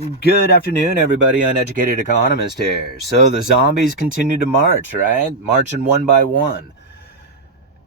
Good afternoon, everybody. Uneducated Economist here. So the zombies continue to march, right? Marching one by one.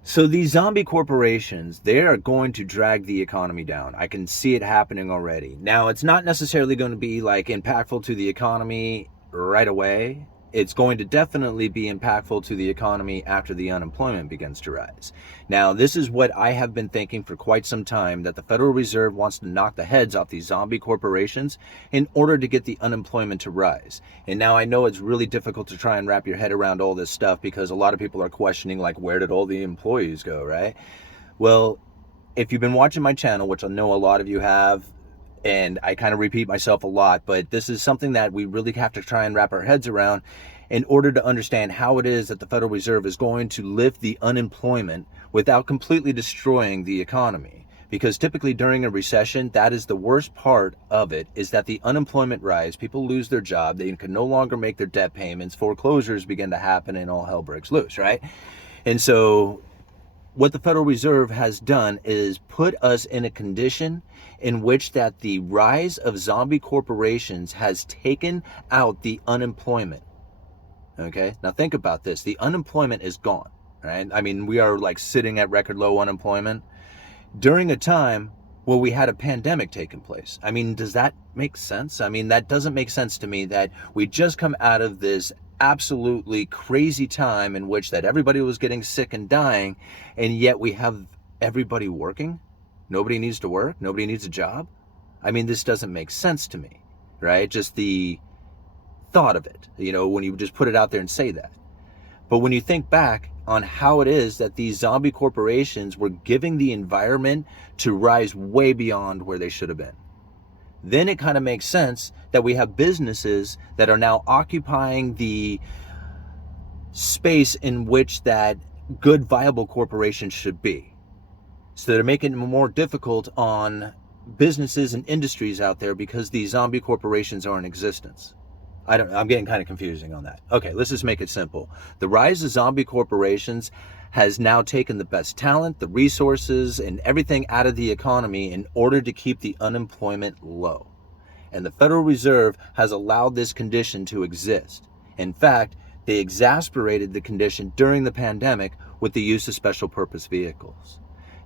So these zombie corporations, they are going to drag the economy down. I can see it happening already. Now, it's not necessarily going to be like impactful to the economy right away. It's going to definitely be impactful to the economy after the unemployment begins to rise. Now, this is what I have been thinking for quite some time, that the Federal Reserve wants to knock the heads off these zombie corporations in order to get the unemployment to rise. And now I know it's really difficult to try and wrap your head around all this stuff because a lot of people are questioning, like, where did all the employees go, right? Well, if you've been watching my channel, which I know a lot of you have, and I kind of repeat myself a lot, but this is something that we really have to try and wrap our heads around in order to understand how it is that the Federal Reserve is going to lift the unemployment without completely destroying the economy. Because typically during a recession, that is the worst part of it, is that the unemployment rise, people lose their job, they can no longer make their debt payments, foreclosures begin to happen, and all hell breaks loose, right? And so what the Federal Reserve has done is put us in a condition in which that the rise of zombie corporations has taken out the unemployment. Okay, now think about this. The unemployment is gone, right? I mean, we are like sitting at record low unemployment during a time where we had a pandemic taking place. I mean, does that make sense? I mean, that doesn't make sense to me, that we just come out of this absolutely crazy time in which that everybody was getting sick and dying, and yet we have everybody working. Nobody needs to work. Nobody needs a job. I mean, this doesn't make sense to me, right? Just the thought of it, when you just put it out there and say that. But when you think back on how it is that these zombie corporations were giving the environment to rise way beyond where they should have been, then it kind of makes sense that we have businesses that are now occupying the space in which that good, viable corporations should be. So they're making it more difficult on businesses and industries out there because these zombie corporations are in existence. I'm getting kind of confusing on that. Okay, let's just make it simple. The rise of zombie corporations has now taken the best talent, the resources, and everything out of the economy in order to keep the unemployment low. And the Federal Reserve has allowed this condition to exist. In fact, they exasperated the condition during the pandemic with the use of special purpose vehicles.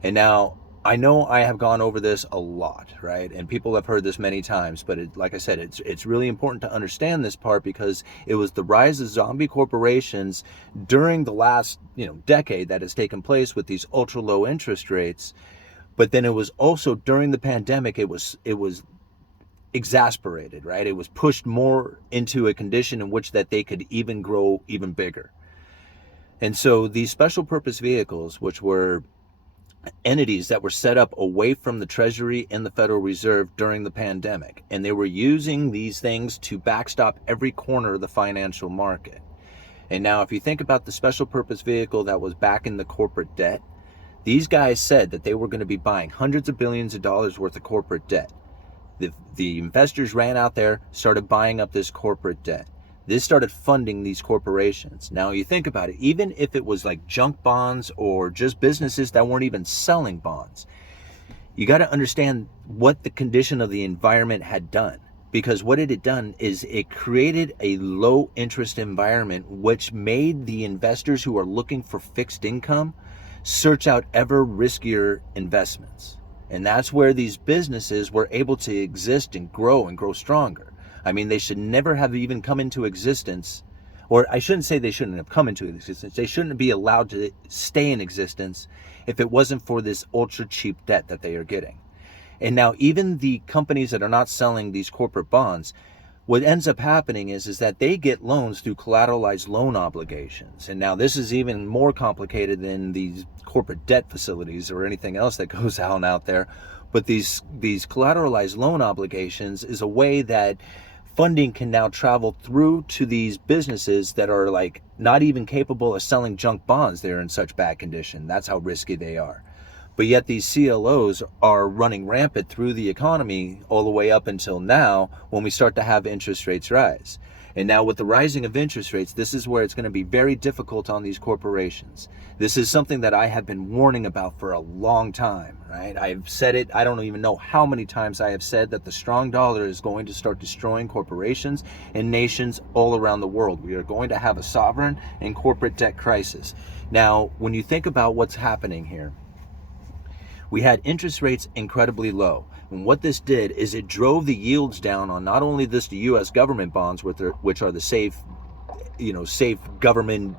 And now, I know I have gone over this a lot, right? And people have heard this many times, but like I said, it's really important to understand this part because it was the rise of zombie corporations during the last, decade that has taken place with these ultra low interest rates. But then it was also during the pandemic, it was exasperated, right? It was pushed more into a condition in which that they could even grow even bigger. And so these special purpose vehicles, which were entities that were set up away from the Treasury and the Federal Reserve during the pandemic, and they were using these things to backstop every corner of the financial market. And now if you think about the special purpose vehicle that was backing the corporate debt, these guys said that they were going to be buying hundreds of billions of dollars worth of corporate debt. The investors ran out there, started buying up this corporate debt. This started funding these corporations. Now you think about it, even if it was like junk bonds or just businesses that weren't even selling bonds, you got to understand what the condition of the environment had done. Because what it had done is it created a low interest environment, which made the investors who are looking for fixed income search out ever riskier investments. And that's where these businesses were able to exist and grow stronger. I mean, they should never have even come into existence, or I shouldn't say they shouldn't have come into existence. They shouldn't be allowed to stay in existence if it wasn't for this ultra cheap debt that they are getting. And now even the companies that are not selling these corporate bonds, what ends up happening is that they get loans through collateralized loan obligations. And now this is even more complicated than these corporate debt facilities or anything else that goes on out there. But these collateralized loan obligations is a way that funding can now travel through to these businesses that are like not even capable of selling junk bonds. They're in such bad condition. That's how risky they are. But yet these CLOs are running rampant through the economy all the way up until now when we start to have interest rates rise. And now with the rising of interest rates, this is where it's going to be very difficult on these corporations. This is something that I have been warning about for a long time, right? I've said it, I don't even know how many times I have said that the strong dollar is going to start destroying corporations and nations all around the world. We are going to have a sovereign and corporate debt crisis. Now, when you think about what's happening here, we had interest rates incredibly low. And what this did is it drove the yields down on not only the U.S. government bonds, which are the safe government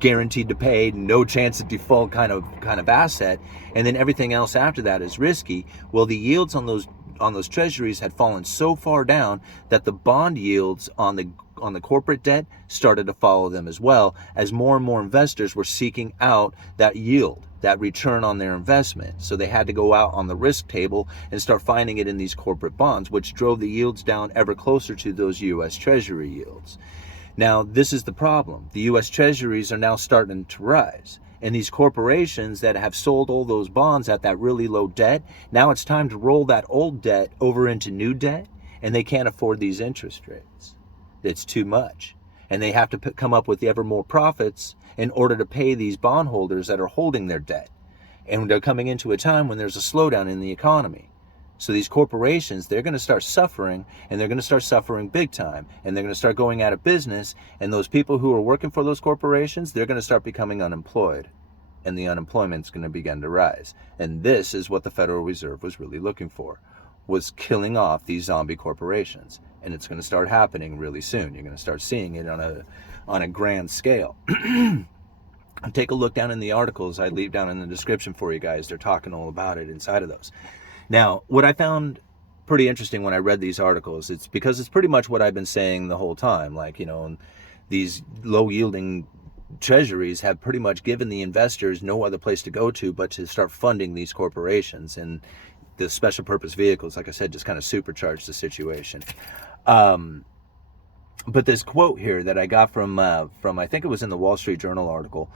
guaranteed to pay, no chance of default kind of asset, and then everything else after that is risky. Well, the yields on those treasuries had fallen so far down that the bond yields on the corporate debt started to follow them as well, as more and more investors were seeking out that yield, that return on their investment. So they had to go out on the risk table and start finding it in these corporate bonds, which drove the yields down ever closer to those U.S. Treasury yields. Now, this is the problem. The U.S. Treasuries are now starting to rise. And these corporations that have sold all those bonds at that really low debt, now it's time to roll that old debt over into new debt, and they can't afford these interest rates. It's too much. And they have to come up with ever more profits in order to pay these bondholders that are holding their debt. And they're coming into a time when there's a slowdown in the economy. So these corporations, they're going to start suffering, and they're going to start suffering big time, and they're going to start going out of business, and those people who are working for those corporations, they're going to start becoming unemployed, and the unemployment's going to begin to rise. And this is what the Federal Reserve was really looking for, was killing off these zombie corporations. And it's going to start happening really soon. You're going to start seeing it on a grand scale. Take a look down in the articles I leave down in the description for you guys. They're talking all about it inside of those. Now, what I found pretty interesting when I read these articles, it's because it's pretty much what I've been saying the whole time. Like, these low-yielding treasuries have pretty much given the investors no other place to go to but to start funding these corporations. And the special purpose vehicles, like I said, just kind of supercharged the situation. But this quote here that I got from I think it was in the Wall Street Journal article,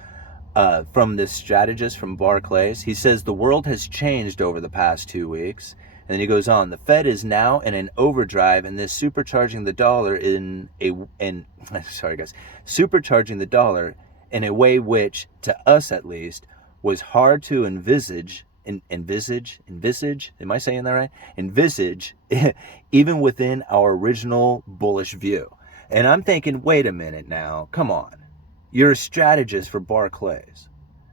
from this strategist from Barclays. He says the world has changed over the past 2 weeks. And then he goes on, the Fed is now in an overdrive, and this supercharging the dollar supercharging the dollar in a way which, to us at least, was hard to envisage, am I saying that right? Envisage, even within our original bullish view. And I'm thinking, wait a minute now, come on. You're a strategist for Barclays.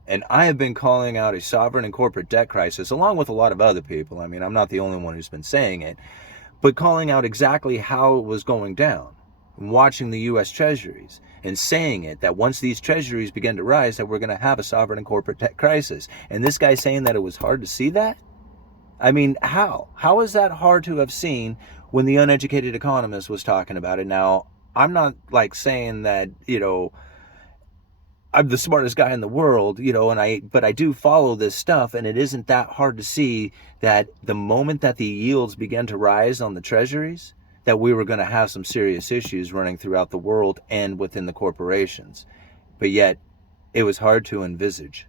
And I have been calling out a sovereign and corporate debt crisis, along with a lot of other people. I mean, I'm not the only one who's been saying it, but calling out exactly how it was going down, and watching the U.S. Treasuries, and saying it, that once these treasuries begin to rise, that we're going to have a sovereign and corporate debt crisis. And this guy saying that it was hard to see that? I mean, how? How is that hard to have seen when the Uneducated Economist was talking about it? Now, I'm not like saying that, I'm the smartest guy in the world, but I do follow this stuff, and it isn't that hard to see that the moment that the yields began to rise on the treasuries, that we were going to have some serious issues running throughout the world and within the corporations. But yet, it was hard to envisage.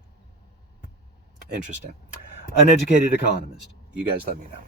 Interesting. Uneducated Economist. You guys let me know.